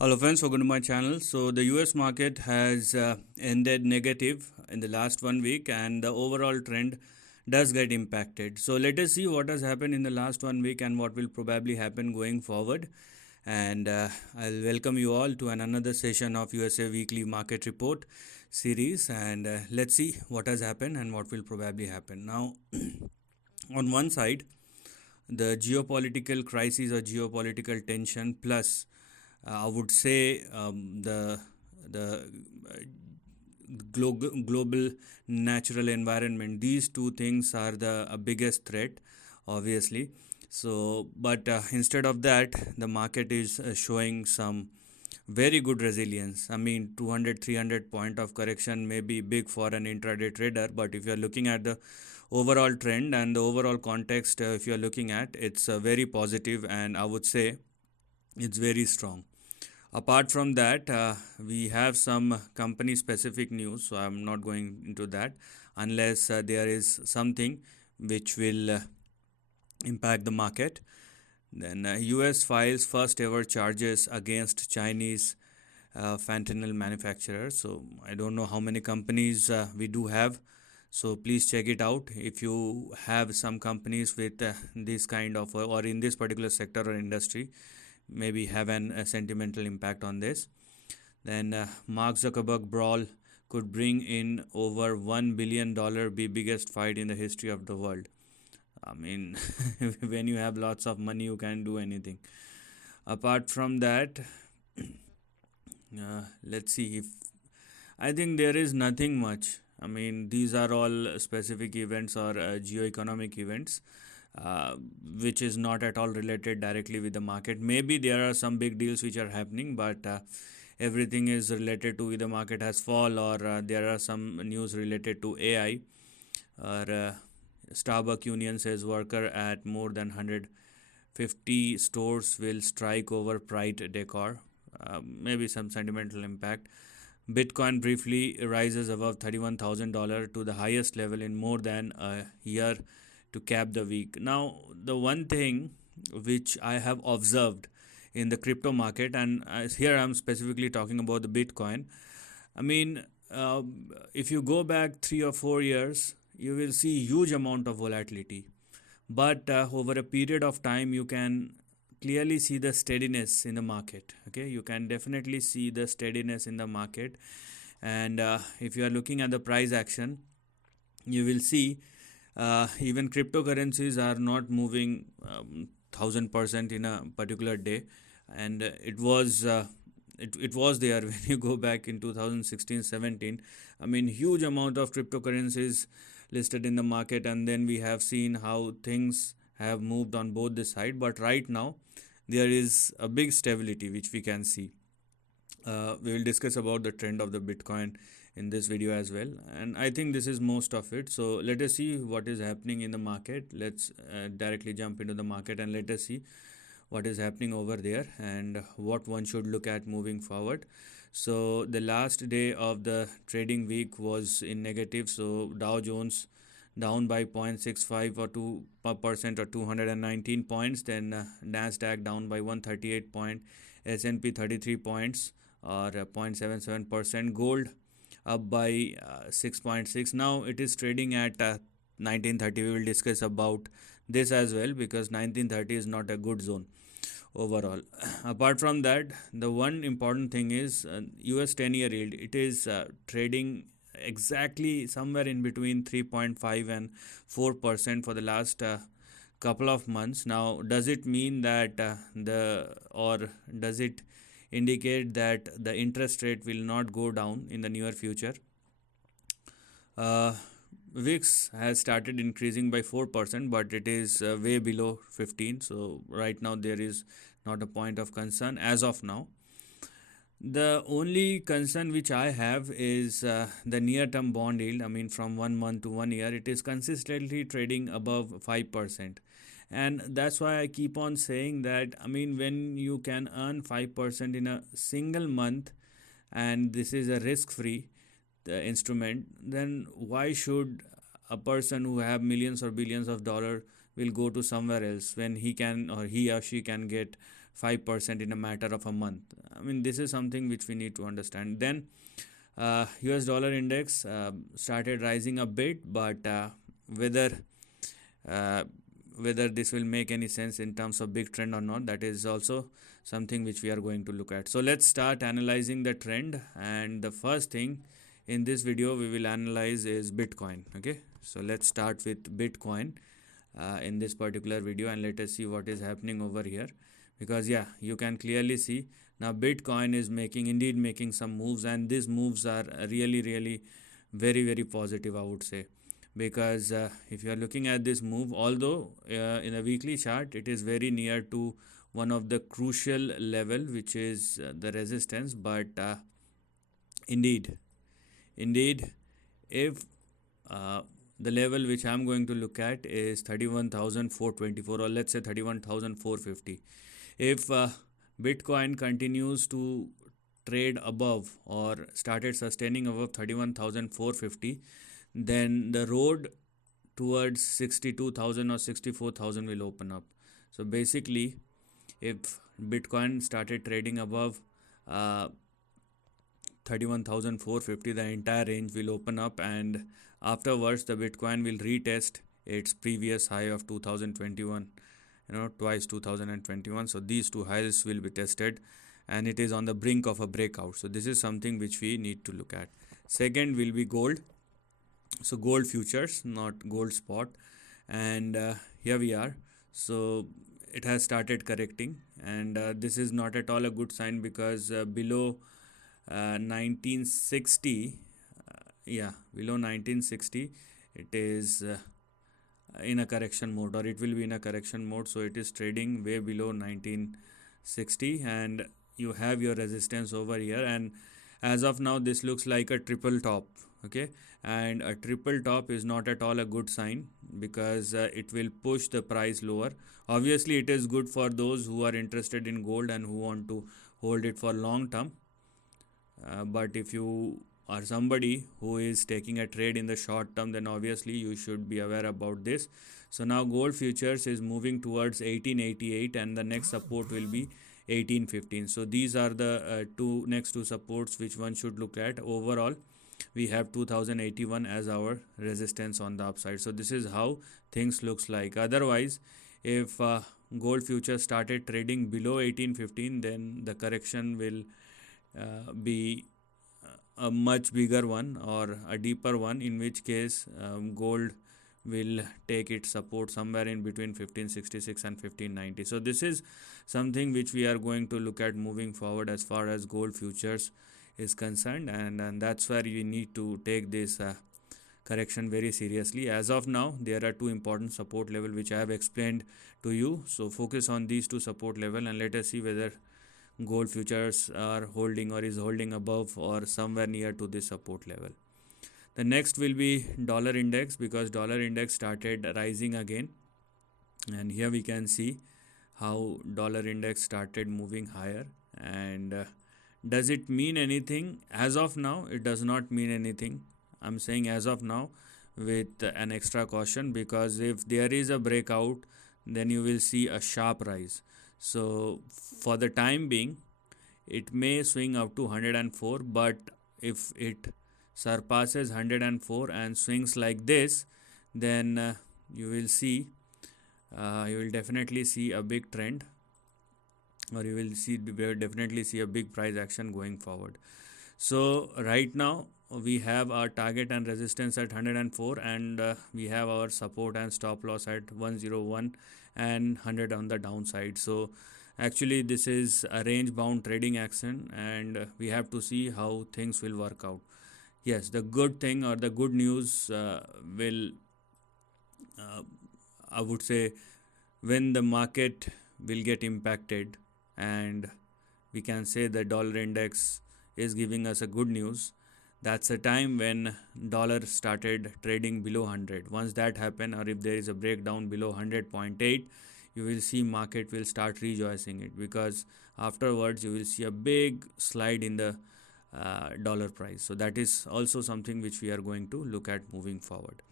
Hello friends, welcome to my channel. So the US market has ended negative in the last 1 week and the overall trend does get impacted. So let us see what has happened in the last 1 week and what will probably happen going forward. And I'll welcome you all to another session of USA Weekly Market Report series, and let's see what has happened and what will probably happen. Now, on one side, the geopolitical crisis or geopolitical tension plus I would say the global natural environment. These two things are the biggest threat, obviously. So, but instead of that, the market is showing some very good resilience. I mean, 200, 300 point of correction may be big for an intraday trader, but if you are looking at the overall trend and the overall context, if you are looking at, it's very positive, and I would say it's very strong. Apart from that, we have some company specific news, so I'm not going into that unless there is something which will impact the market. Then US files first ever charges against Chinese fentanyl manufacturers. So I don't know how many companies we do have. So please check it out. If you have some companies with this kind of or in this particular sector or industry, maybe have a sentimental impact on this. Then Mark Zuckerberg brawl could bring in over $1 billion, be biggest fight in the history of the world. I mean, when you have lots of money, you can do anything. Apart from that, let's see if I think there is nothing much. I mean, these are all specific events or geo-economic events, which is not at all related directly with the market. Maybe there are some big deals which are happening, but everything is related to either market has fall or there are some news related to AI. Or Starbucks union says worker at more than 150 stores will strike over pride decor. Maybe some sentimental impact. Bitcoin briefly rises above $31,000 to the highest level in more than a year to cap the week. Now, the one thing which I have observed in the crypto market, and here I'm specifically talking about the Bitcoin. I mean, if you go back 3 or 4 years, you will see huge amount of volatility. But over a period of time, you can clearly see the steadiness in the market. Okay, you can definitely see the steadiness in the market, and if you are looking at the price action, you will see even cryptocurrencies are not moving 1000% in a particular day, and it was there when you go back in 2016-17. I mean, huge amount of cryptocurrencies listed in the market, and then we have seen how things have moved on both the side. But right now there is a big stability which we can see. We will discuss about the trend of the Bitcoin in this video as well, and I think this is most of it. So let us see what is happening in the market. Let's directly jump into the market and let us see what is happening over there and what one should look at moving forward. So the last day of the trading week was in negative. So Dow Jones down by 0.65 or 2% or 219 points. Then NASDAQ down by 138 point, S&P 33 points or 0.77%. Gold up by 6.6. Now it is trading at 1930. We will discuss about this as well, because 1930 is not a good zone overall. Apart from that, the one important thing is US 10-year yield. It is trading exactly somewhere in between 3.5 and 4% for the last couple of months. Now, does it mean that does it indicate that the interest rate will not go down in the near future? VIX has started increasing by 4%, but it is way below 15. So right now there is not a point of concern as of now. The only concern which I have is the near-term bond yield. I mean, from 1 month to 1 year, it is consistently trading above 5%. And that's why I keep on saying that, I mean, when you can earn 5% in a single month, and this is a risk-free instrument, then why should a person who have millions or billions of dollars will go to somewhere else when he can or she can get 5% in a matter of a month. I mean, this is something which we need to understand. Then US dollar index started rising a bit, but whether uh, whether this will make any sense in terms of big trend or not, that is also something which we are going to look at. So let's start analyzing the trend, and the first thing in this video we will analyze is Bitcoin. Okay, so let's start with Bitcoin in this particular video, and let us see what is happening over here. Because yeah, you can clearly see now Bitcoin is making some moves, and these moves are really very positive, I would say. Because if you are looking at this move, although in a weekly chart it is very near to one of the crucial level, which is the resistance, but indeed if the level which I'm going to look at is 31,424, or let's say 31,450. If Bitcoin continues to trade above or started sustaining above 31,450, then the road towards 62,000 or 64,000 will open up. So basically, if Bitcoin started trading above 31,450, the entire range will open up, and afterwards the Bitcoin will retest its previous high of 2021, twice 2021. So these two highs will be tested, and it is on the brink of a breakout. So this is something which we need to look at. Second will be gold. So gold futures, not gold spot, and here we are. So it has started correcting, and this is not at all a good sign, because below 1960, below 1960 it is in a correction mode, or it will be in a correction mode. So it is trading way below 1960, and you have your resistance over here, and as of now this looks like a triple top. Okay, and a triple top is not at all a good sign, because it will push the price lower. Obviously it is good for those who are interested in gold and who want to hold it for long term, but if you are somebody who is taking a trade in the short term, then obviously you should be aware about this. So now gold futures is moving towards 1888, and the next support will be 1815. So these are the next two supports which one should look at. Overall we have 2081 as our resistance on the upside. So this is how things looks like. Otherwise, if gold futures started trading below 1815, then the correction will be a much bigger one or a deeper one, in which case gold will take its support somewhere in between 1566 and 1590. So this is something which we are going to look at moving forward as far as gold futures is concerned, and that's where you need to take this correction very seriously. As of now, there are two important support level which I have explained to you. So focus on these two support level, and let us see whether gold futures are holding or is holding above or somewhere near to this support level. The next will be dollar index, because dollar index started rising again, and here we can see how dollar index started moving higher. And does it mean anything? As of now it does not mean anything. I'm saying as of now with an extra caution, because if there is a breakout, then you will see a sharp rise. So for the time being it may swing up to 104, but if it surpasses 104 and swings like this, then you will definitely see a big trend, or you will definitely see a big price action going forward. So right now we have our target and resistance at 104, and we have our support and stop loss at 101 and 100 on the downside. So actually this is a range bound trading action, and we have to see how things will work out. Yes, the good thing or the good news will I would say, when the market will get impacted, and we can say the dollar index is giving us a good news, that's a time when dollar started trading below 100. Once that happen, or if there is a breakdown below 100.8, you will see market will start rejoicing it, because afterwards you will see a big slide in the dollar price. So that is also something which we are going to look at moving forward.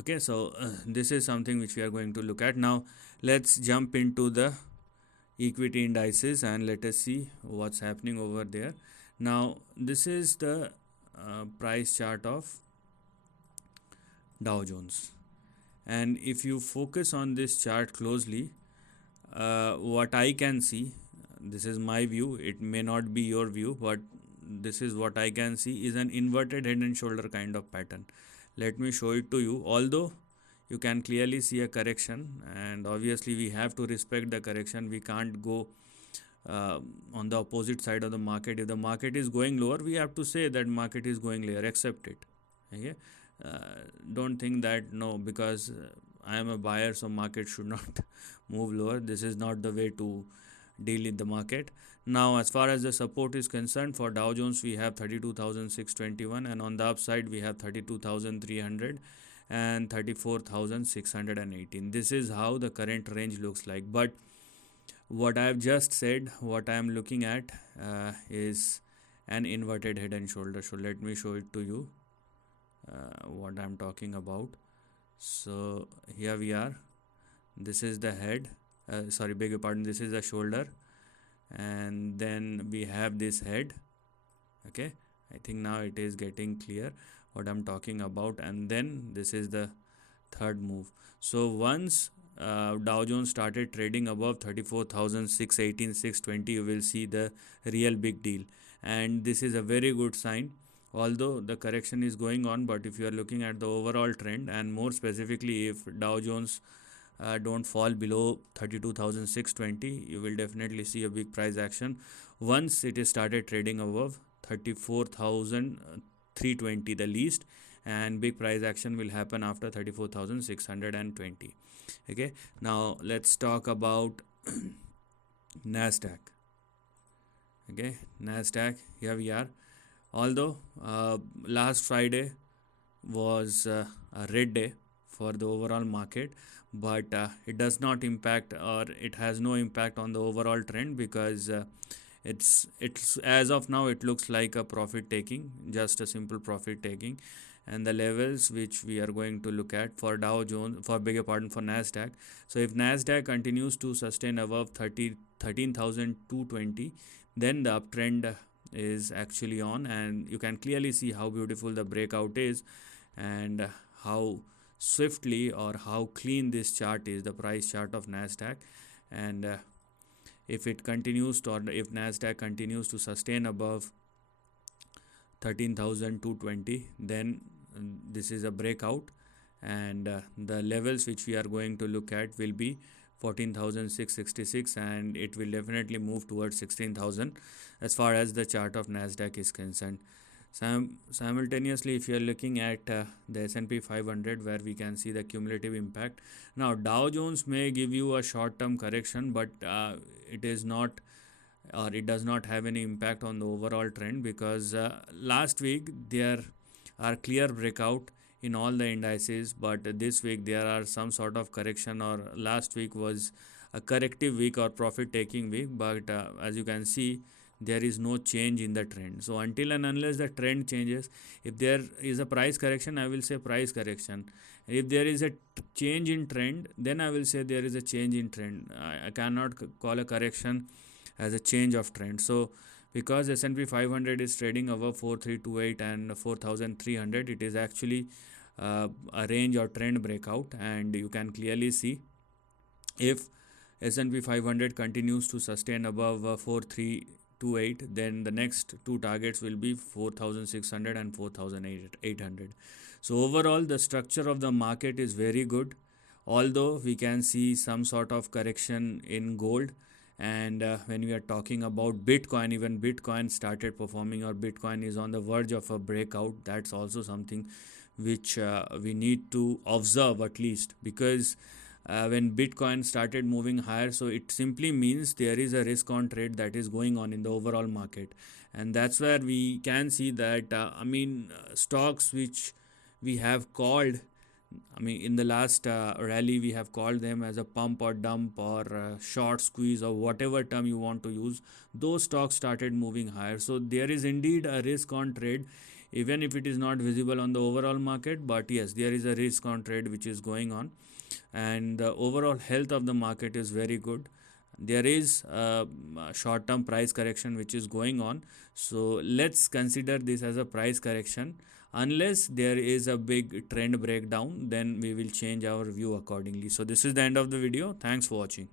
Okay, so this is something which we are going to look at. Now let's jump into the equity indices, and let us see what's happening over there. Now this is the price chart of Dow Jones, and if you focus on this chart closely, what I can see, this is my view, it may not be your view, but this is what I can see, is an inverted head and shoulder kind of pattern. Let me show it to you. Although you can clearly see a correction, and obviously we have to respect the correction, we can't go on the opposite side of the market. If the market is going lower, we have to say that market is going lower, accept it. Okay, don't think that no, because I am a buyer so market should not move lower. This is not the way to deal in the market. Now as far as the support is concerned, for Dow Jones we have 32,621, and on the upside we have 32,300 and 34,618. This is how the current range looks like. But what I have just said, what I am looking at is an inverted head and shoulder. So let me show it to you what I am talking about. So here we are. This is the head, sorry, beg your pardon, this is the shoulder, and then we have this head. Okay, I think now it is getting clear what I'm talking about. And then this is the third move. So once Dow Jones started trading above 34,618, 620, you will see the real big deal, and this is a very good sign. Although the correction is going on, but if you are looking at the overall trend, and more specifically if Dow Jones don't fall below 32,620, you will definitely see a big price action once it is started trading above 34,320 the least, and big price action will happen after 34,620. Okay, now let's talk about NASDAQ. Okay, NASDAQ, here we are. Although last Friday was a red day for the overall market, but it does not impact, or it has no impact on the overall trend, because it's as of now it looks like a profit taking, just a simple profit taking. And the levels which we are going to look at for Dow Jones, for beg your pardon, for NASDAQ. So if NASDAQ continues to sustain above 13,220, then the uptrend is actually on, and you can clearly see how beautiful the breakout is, and how swiftly or how clean this chart is, the price chart of NASDAQ. And if it continues to, or if NASDAQ continues to sustain above 13,220, then this is a breakout, and the levels which we are going to look at will be 14,666, and it will definitely move towards 16,000 as far as the chart of NASDAQ is concerned. Simultaneously, if you are looking at the S&P 500, where we can see the cumulative impact. Now Dow Jones may give you a short-term correction, but it is not, or it does not have any impact on the overall trend, because last week there are clear breakout in all the indices, but this week there are some sort of correction, or last week was a corrective week or profit taking week, but as you can see, there is no change in the trend. So until and unless the trend changes, if there is a price correction, I will say price correction. If there is a change in trend, then I will say there is a change in trend. I cannot call a correction as a change of trend. So because S&P 500 is trading above 4328 and 4300, it is actually a range or trend breakout, and you can clearly see if S&P 500 continues to sustain above 4328, then the next two targets will be 4600 and 4800. So overall the structure of the market is very good, although we can see some sort of correction in gold. And when we are talking about Bitcoin, even Bitcoin started performing, or Bitcoin is on the verge of a breakout. That's also something which we need to observe, at least, because when Bitcoin started moving higher, so it simply means there is a risk on trade that is going on in the overall market. And that's where we can see that stocks which we have called, in the last rally, we have called them as a pump or dump, or short squeeze, or whatever term you want to use. Those stocks started moving higher. So there is indeed a risk on trade, even if it is not visible on the overall market. But yes, there is a risk on trade which is going on, and the overall health of the market is very good. There is a short term price correction which is going on, so let's consider this as a price correction. Unless there is a big trend breakdown, then we will change our view accordingly. So this is the end of the video. Thanks for watching.